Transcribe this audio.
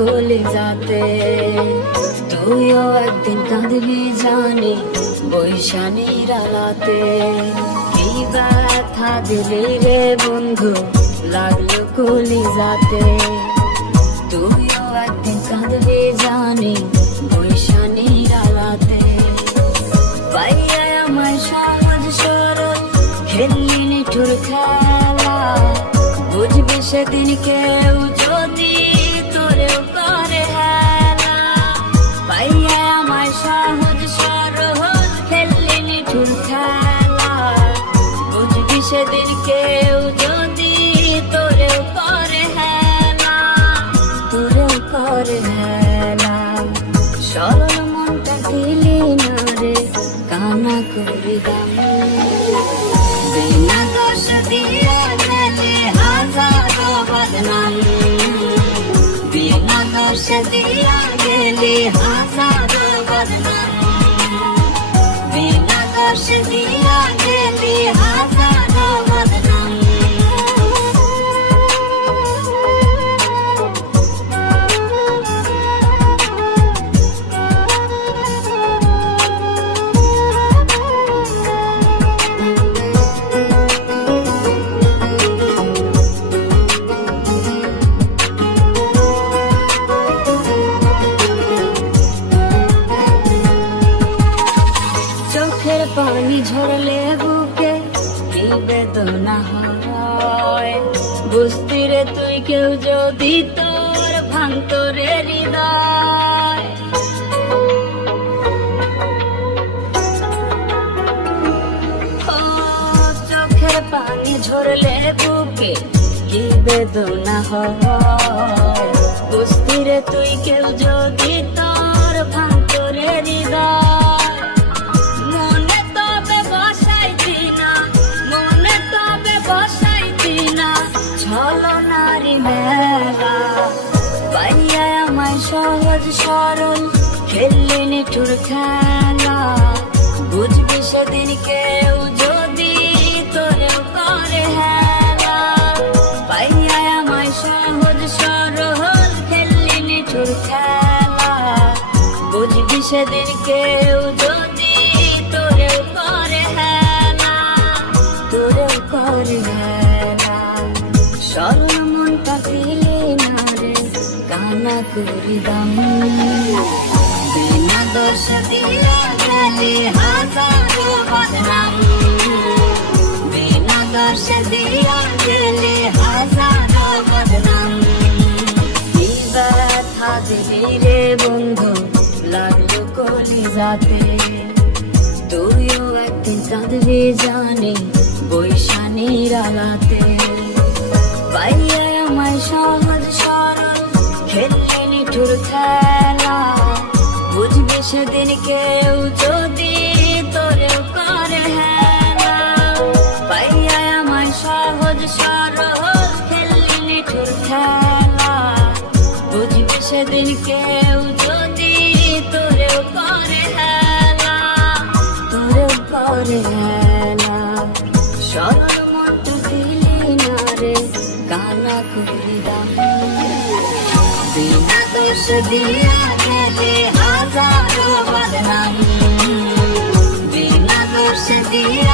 কলিজাতে। তুইও একদিন কাঁদবি জানি বৈশানীর আলাতে। কি ব্যথা দিলি রে বন্ধু লাগলো কলিজাতে। তুইও একদিন কাঁদবি জানি বৈশানীর আলাতে। পাইয়া আমায় সহজ সরল খেললি নিঠুর খেলা। বুঝবি সেদিন কেউ যদি তোরেও করে হেলা। পাইয়া আমায় সহজ সরল খেললি নিঠুর খেলা। বুঝবি সেদিন কেউ যদি তোরেও করে হেলা। তোরেও করে হেলা। সরল মনটা দিলি না রে কানা করি দাম। বিনা দোষ দিয়া গেলে হাজারো বদনাম। বিনা দোষ দিয়া গেলে হাজারো বদনাম। বিনা দোষ দিয়া গেলে হাজারো বদনাম। চোখের পানি ঝরলে বুকে কি বেদনা হয়। বুঝতি রে তুই কেউ যদি তোর ভাঙতো রে হৃদয়। ও চোখের পানি ঝরলে বুকে কি বেদনা হয়। বুঝতি রে তুই কেউ যদি তোর ভাঙতো রে হৃদয়। ছলনারি মেলা পাইয়া আমায় সহজ সরল খেললি নিঠুর খেলা। বুঝবি সেদিন কেউ যদি তোরেও করে হেলা। পাইয়া আমায় সহজ সরল খেললি নিঠুর খেলা। বুঝবি সেদিন কেউ যদি তোরেও করে হেলা। তোরেও করে হেলা। সরল মনটা দিলি না রে কানা করি দাম। বিনা দোষ দিয়া গেলে হাজারো বদনাম। বিনা দোষ দিয়া গেলে হাজারো বদনাম। কি ব্যথা দিলি রে বন্ধু লাগলো কলিজাতে। তুইও একদিন কাঁদবি জানি বৈশানীর আলাতে। পাইয়া আমায় সহজ সরল খেললি নিঠুর খেলা। বুঝবি সেদিন কেউ যদি তোরেও করে হেলা। পাইয়া আমায় সহজ সরল খেললি নিঠুর খেলা। বুঝবি সেদিন কেউ যদি তোরেও করে হেলা। তোরেও করে হেলা। সরল মনটা দিলি না রে কানা করি দাম। বিনা দোষ দিয়া গেলে হাজারো বদনাম। বিনা দোষ দিয়া